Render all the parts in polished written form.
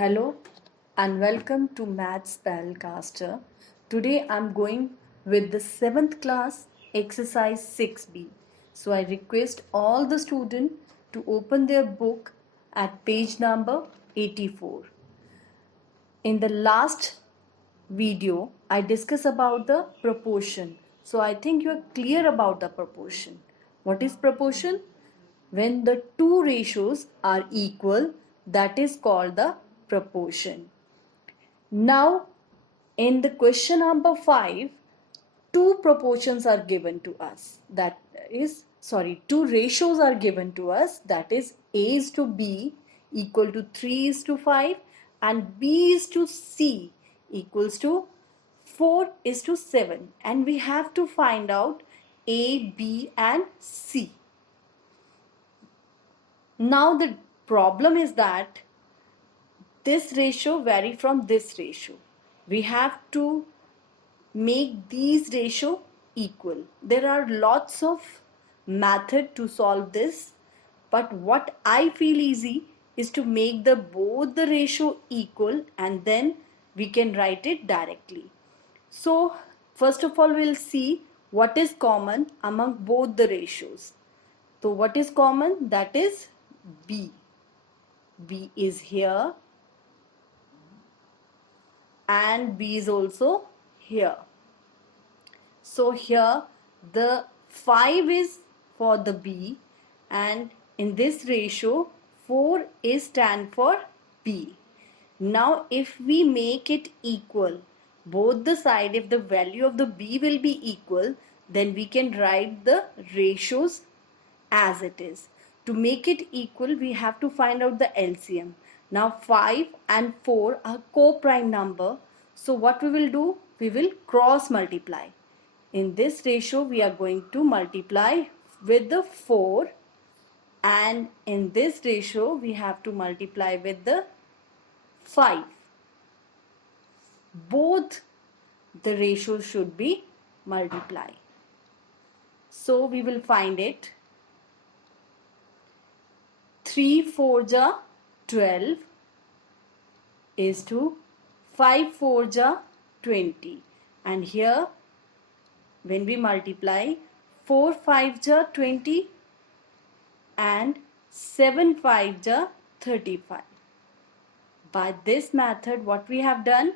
Hello and welcome to Maths Spellcaster. Today I'm going with the 7th class exercise 6B. So I request all the students to open their book at page number 84. In the last video I discussed about the proportion. So I think you are clear about the proportion. What is proportion? When the two ratios are equal, that is called the proportion. Now, in the question number 5, two proportions are given to us. Two ratios are given to us. That is A is to B equal to 3 is to 5 and B is to C equals to 4 is to 7. And we have to find out A, B and C. Now the problem is that this ratio vary from this ratio. We have to make these ratio equal. There are lots of method to solve this, but what I feel easy is to make both the ratio equal and then we can write it directly. So first of all we'll see what is common among both the ratios. So what is common? That is B. B is here and B is also here. So here the 5 is for the B and in this ratio 4 is stand for B. Now if we make it equal, both the side, if the value of the B will be equal, then we can write the ratios as it is. To make it equal, we have to find out the LCM. Now 5 and 4 are co-prime number. So what we will do? We will cross multiply. In this ratio, we are going to multiply with the 4 and in this ratio, we have to multiply with the 5. Both the ratios should be multiplied. So we will find it. 3 4 ja 12 is to 5 4 ja 20. And here when we multiply 4 5 ja 20 and 7 5 ja 35. By this method what we have done,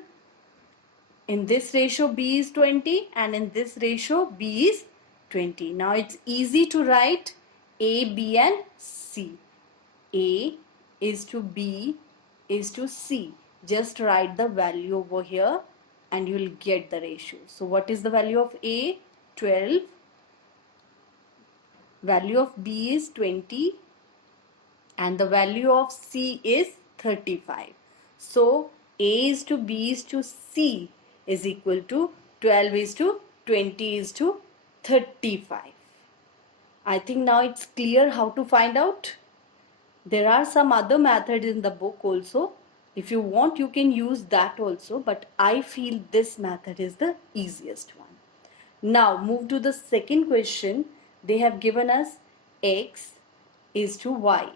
in this ratio B is 20 and in this ratio B is 20. Now it's easy to write A, B and C. A is to B is to C. Just write the value over here and you will get the ratio. So what is the value of A? 12. Value of B is 20 and the value of C is 35. So A is to B is to C is equal to 12 is to 20 is to 35. I think now it's clear how to find out. There are some other methods in the book also. If you want, you can use that also, but I feel this method is the easiest one. Now move to the second question. They have given us X is to Y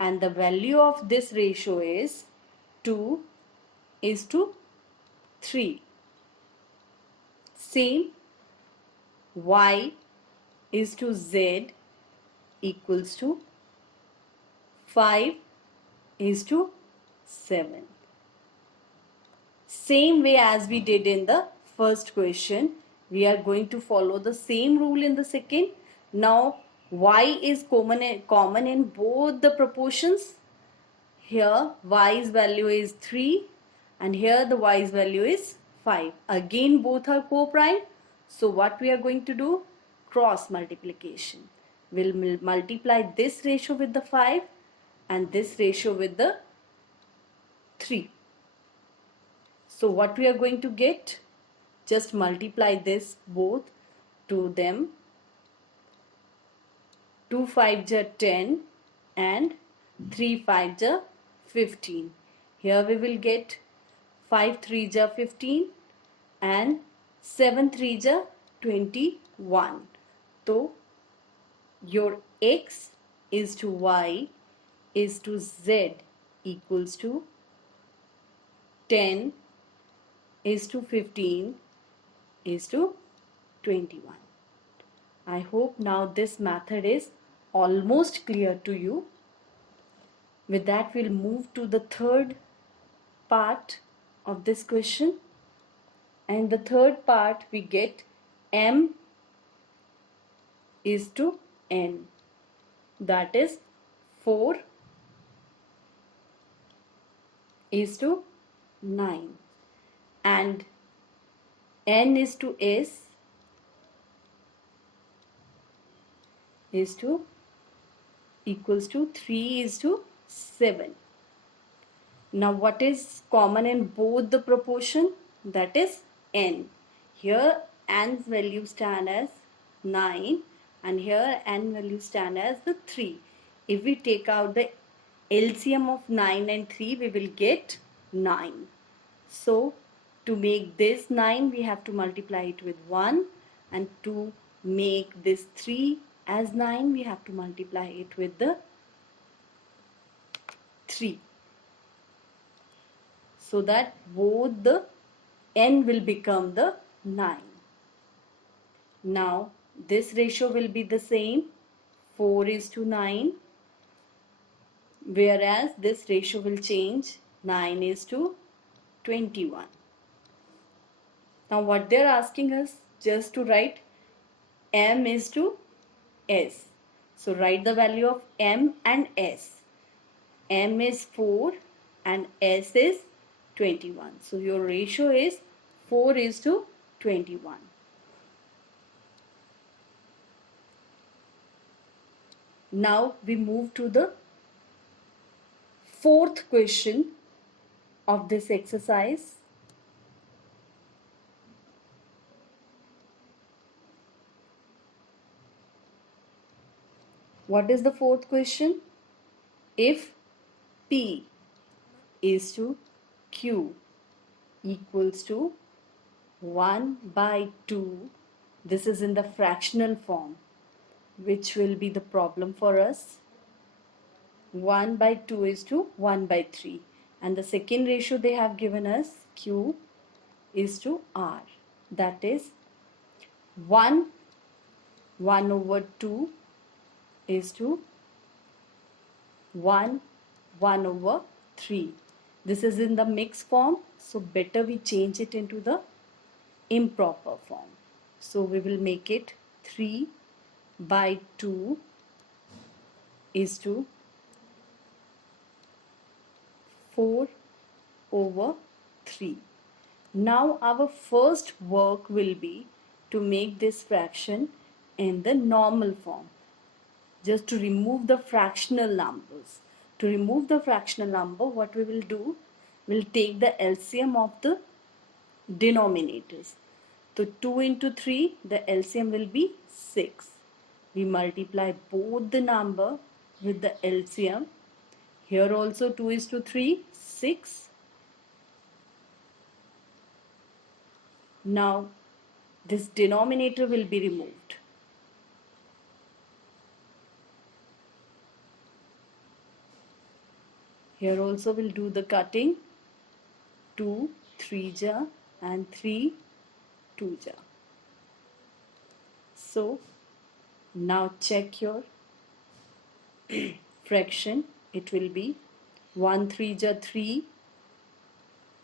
and the value of this ratio is 2 is to 3. Same, Y is to Z equals to 5 is to 7. Same way as we did in the first question, we are going to follow the same rule in the second. Now Y is common in both the proportions. Here Y's value is 3 and here the Y's value is 5. Again both are co-prime. So what we are going to do? Cross multiplication. We'll multiply this ratio with the 5 and this ratio with the 3. So what we are going to get? Just multiply this both to them. 2 5 ja 10 and 3 5 ja 15. Here we will get 5 3 ja 15 and 7 3 ja 21. So your X is to Y is to Z equals to 10 is to 15 is to 21. I hope now this method is almost clear to you. With that, we'll move to the third part of this question. And the third part, we get m is to n. That is 4 is to 9. And n is to s is to equals to 3 is to 7. Now what is common in both the proportion? That is n. Here n's value stand as 9 and here n value stand as the 3. If we take out the LCM of 9 and 3, we will get 9. So to make this 9, we have to multiply it with 1, and to make this 3 as 9, we have to multiply it with the 3. So that both the n will become the 9. Now this ratio will be the same, 4 is to 9, whereas this ratio will change, 9 is to 21. Now what they are asking us, just to write m is to s. So write the value of m and s. M is 4 and s is 21. So your ratio is 4 is to 21. Now we move to the fourth question of this exercise. What is the fourth question? If P is to Q equals to 1 by 2, this is in the fractional form, which will be the problem for us. 1 by 2 is to 1 by 3. And the second ratio they have given us, Q is to R. That is 1 over 2 is to 1 over 3. This is in the mixed form, so better we change it into the improper form. So we will make it 3 by 2 is to 4 over 3. Now our first work will be to make this fraction in the normal form, just to remove the fractional numbers. To remove the fractional number, what we will do, we'll take the LCM of the denominators. So 2 into 3, the LCM will be 6. We multiply both the number with the LCM. Here also 2 is to 3, 6. Now this denominator will be removed. Here also we'll do the cutting. 2 3 ja and 3 2 ja. So now check your fraction. It will be 1 3 ja 3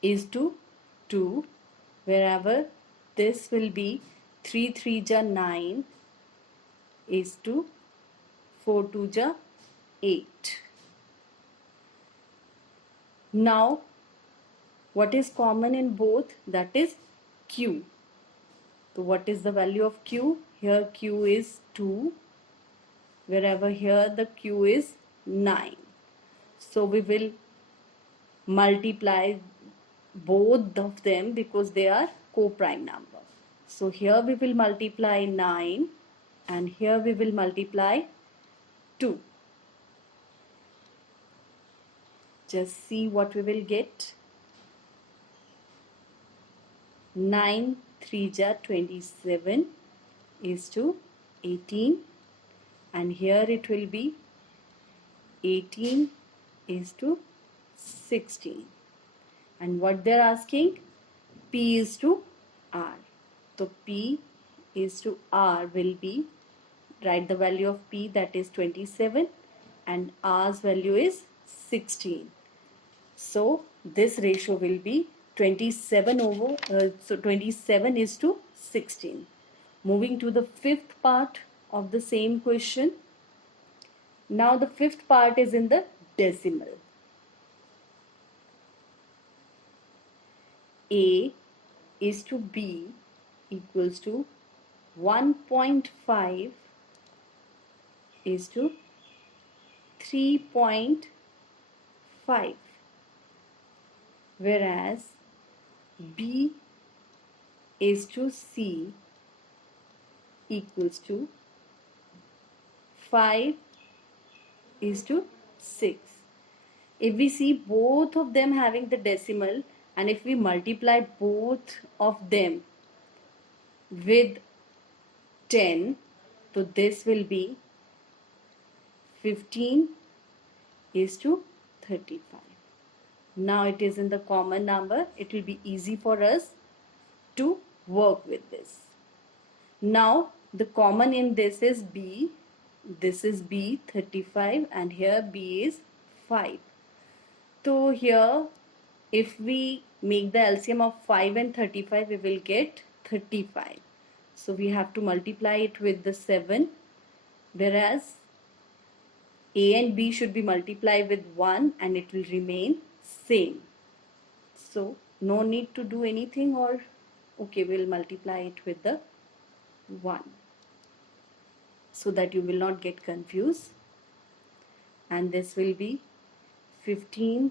is to 2, wherever this will be 3 3 ja 9 is to 4 2 ja 8. Now what is common in both? That is Q. So what is the value of Q? Here Q is 2, wherever here the Q is 9. So we will multiply both of them because they are co-prime number. So here we will multiply 9 and here we will multiply 2. Just see what we will get. 9 3 ja 27 is to 18, and here it will be 18 is to 16. And what they're asking? P is to R. So P is to R will be, write the value of P, that is 27, and R's value is 16. So this ratio will be 27 over, so 27 is to 16. Moving to the fifth part of the same question. Now the fifth part is in the decimal. A is to B equals to 1.5 is to 3.5, whereas B is to C equals to 5 is to 6. If we see both of them having the decimal, and if we multiply both of them with 10, so this will be 15 is to 35. Now it is in the common number. It will be easy for us to work with this. Now the common in this is B. This is B 35 and here B is 5. So here if we make the LCM of 5 and 35, we will get 35. So we have to multiply it with the 7, whereas A and B should be multiplied with 1 and it will remain same. So no need to do anything, or okay, we'll multiply it with the 1 so that you will not get confused. And this will be 15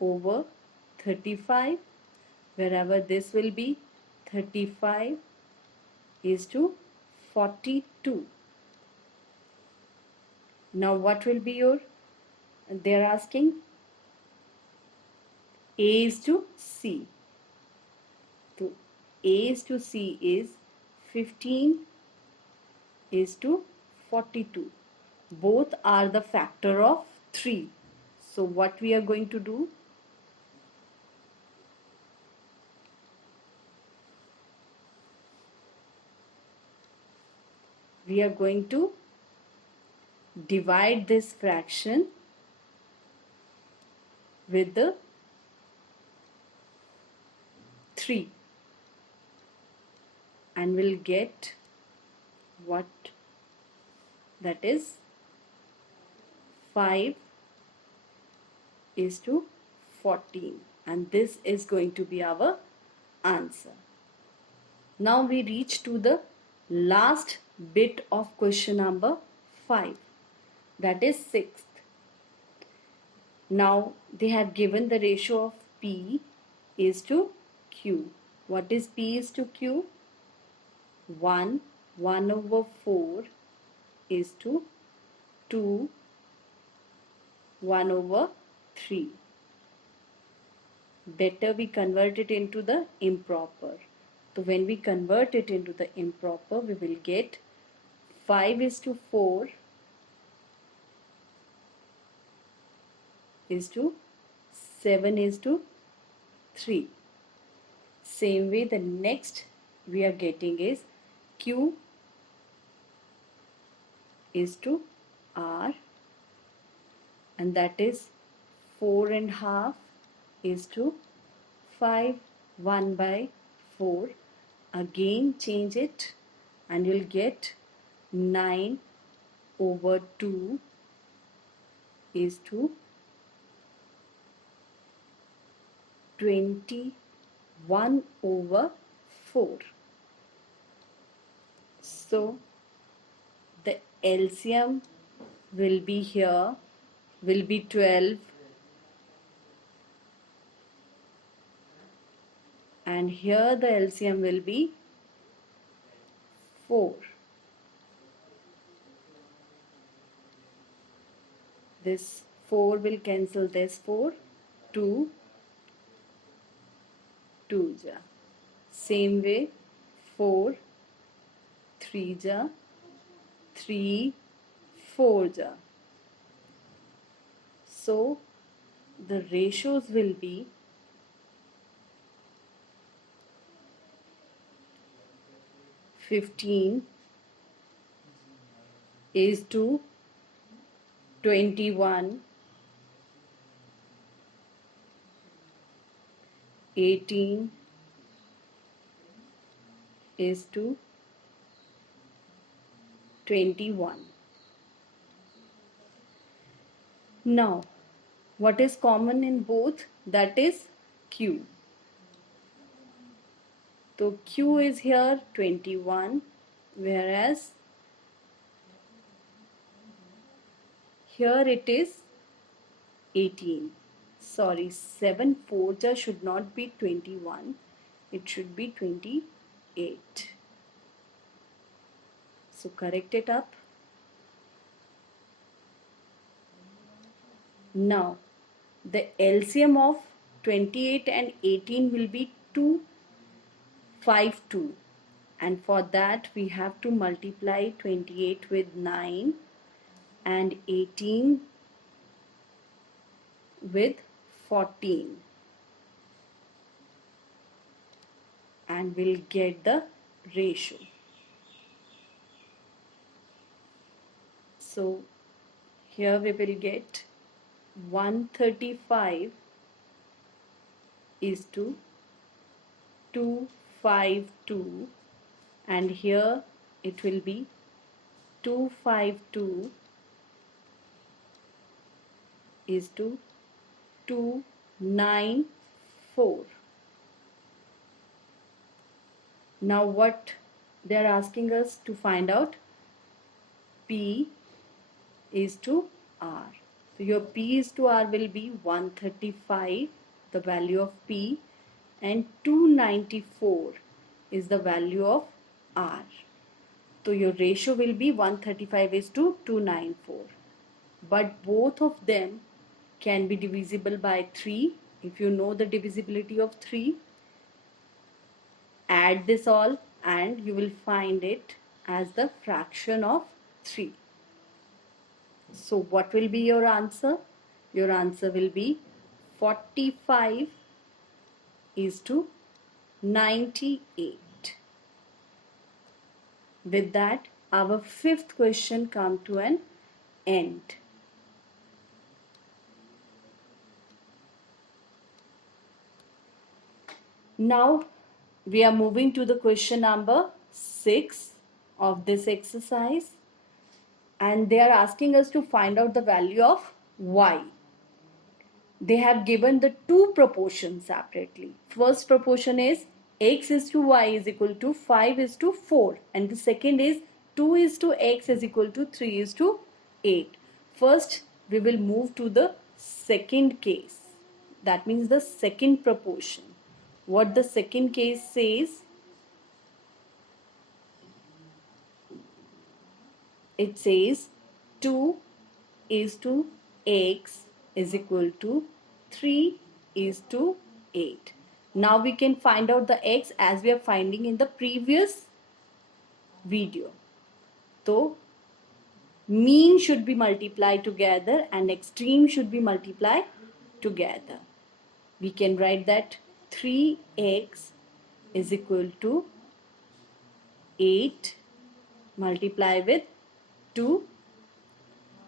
over 35, wherever this will be 35 is to 42. Now what will be your, they're asking A is to C. So A is to C is 15 is to 42. Both are the factor of 3. So what we are going to do? We are going to divide this fraction with the 3 and we'll get what, that is 5 is to 14, and this is going to be our answer. Now we reach to the last bit of question number 5, that is 6th. Now they have given the ratio of P is to Q. What is P is to Q? 1 over 4 is to 2 1 over 3. Better we convert it into the improper. So when we convert it into the improper, we will get 5 is to 4 is to 7 is to 3. Same way the next we are getting is Q is to R, and that is 4.5 is to 5, 1 by 4. Again change it and you'll get 9 over 2 is to 21 over 4. So the LCM will be here, will be 12, and here the LCM will be 4. This 4 will cancel this 4, 2, 2 ja. Same way 4, 3 ja, 3, 4 ja. So the ratios will be 15 is to 21, 18 is to 21. Now, what is common in both? That is Q. So Q is here 21, whereas here it is 18. Sorry, 7 4 should not be 21. It should be 28. So correct it up. Now, the LCM of 28 and 18 will be 252. And for that we have to multiply 28 with 9 and 18 with 14. And we'll get the ratio. So here we will get 135 is to 252, and here it will be 252 is to 294. Now what they are asking us to find out? P is to R. So your P is to R will be 135, the value of P, and 294 is the value of R. So your ratio will be 135 is to 294. But both of them can be divisible by 3. If you know the divisibility of 3, add this all and you will find it as the fraction of 3. So what will be your answer? Your answer will be 45 is to 98. With that, our fifth question come to an end. Now we are moving to the question number 6 of this exercise, and they are asking us to find out the value of y. They have given the two proportions separately. First proportion is x is to y is equal to 5 is to 4, and the second is 2 is to x is equal to 3 is to 8. First we will move to the second case. That means the second proportion. What the second case says, it says 2 is to x is equal to 3 is to 8. Now we can find out the x as we are finding in the previous video. So mean should be multiplied together and extreme should be multiplied together. We can write that 3x is equal to 8 multiply with 2.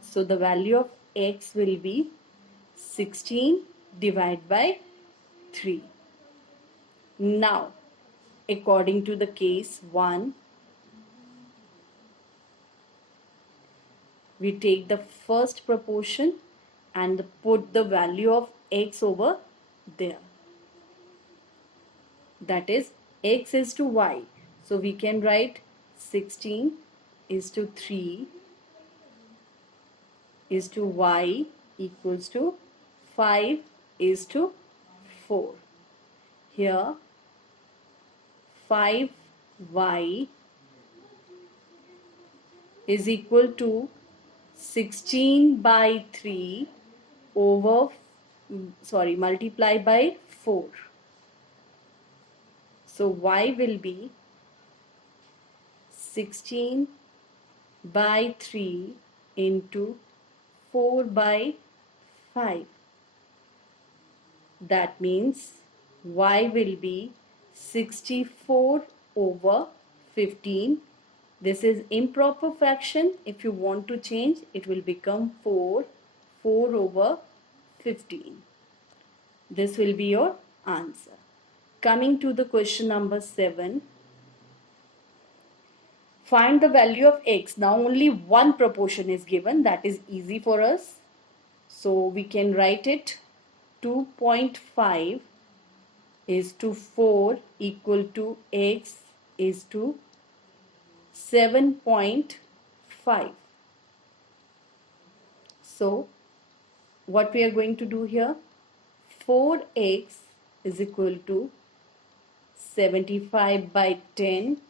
So the value of x will be 16 divided by 3. Now, according to the case 1, we take the first proportion and put the value of x over there. That is x is to y. So we can write 16 is to 3 is to y equals to 5 is to 4. Here 5y is equal to 16 by 3 over multiply by 4. So y will be 16 by 3 into 4 by 5. That means y will be 64 over 15. This is improper fraction. If you want to change, it will become 4. 4 over 15. This will be your answer. Coming to the question number 7. Find the value of x. Now only one proportion is given. That is easy for us. So we can write it 2.5 is to 4 equal to x is to 7.5. So what we are going to do here, 4x is equal to 75 by 10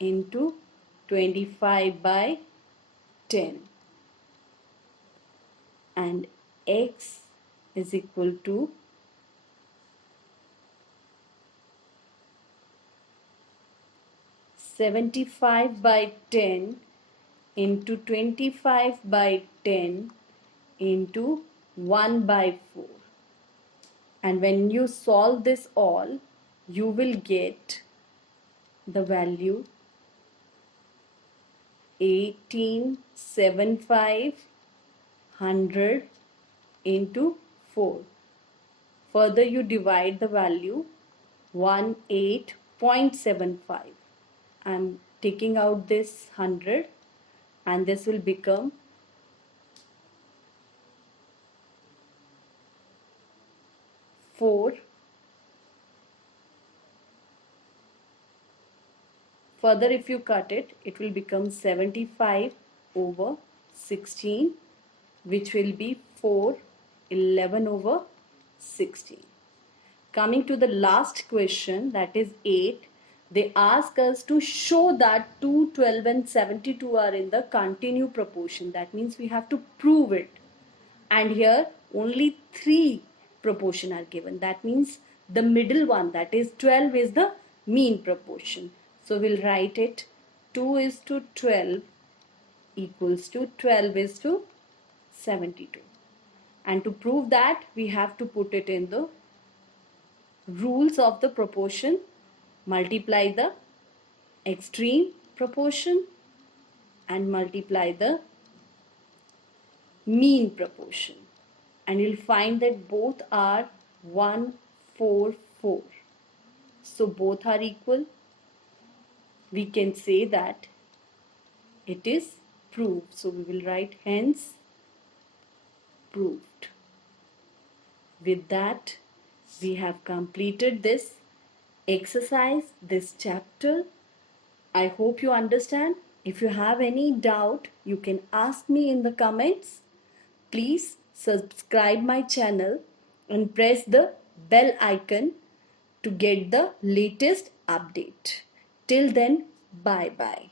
into 25 by 10, and x is equal to 75 by 10 into 25 by 10 into 1 by 4. And when you solve this all, you will get the value 1875 100 into 4. Further you divide the value 18.75. I am taking out this 100 and this will become 4. Further if you cut it, it will become 75 over 16, which will be 4, 11 over 16. Coming to the last question, that is 8. They ask us to show that 2, 12 and 72 are in the continuous proportion. That means we have to prove it. And here only 3 proportion are given. That means the middle one, that is 12, is the mean proportion. So we'll write it 2 is to 12 equals to 12 is to 72. And to prove that, we have to put it in the rules of the proportion. Multiply the extreme proportion and multiply the mean proportion, and you'll find that both are 1, 4, 4. So both are equal. We can say that it is proved. So we will write hence proved. With that, we have completed this exercise, this chapter. I hope you understand. If you have any doubt, you can ask me in the comments. Please subscribe my channel and press the bell icon to get the latest update. Till then, bye bye.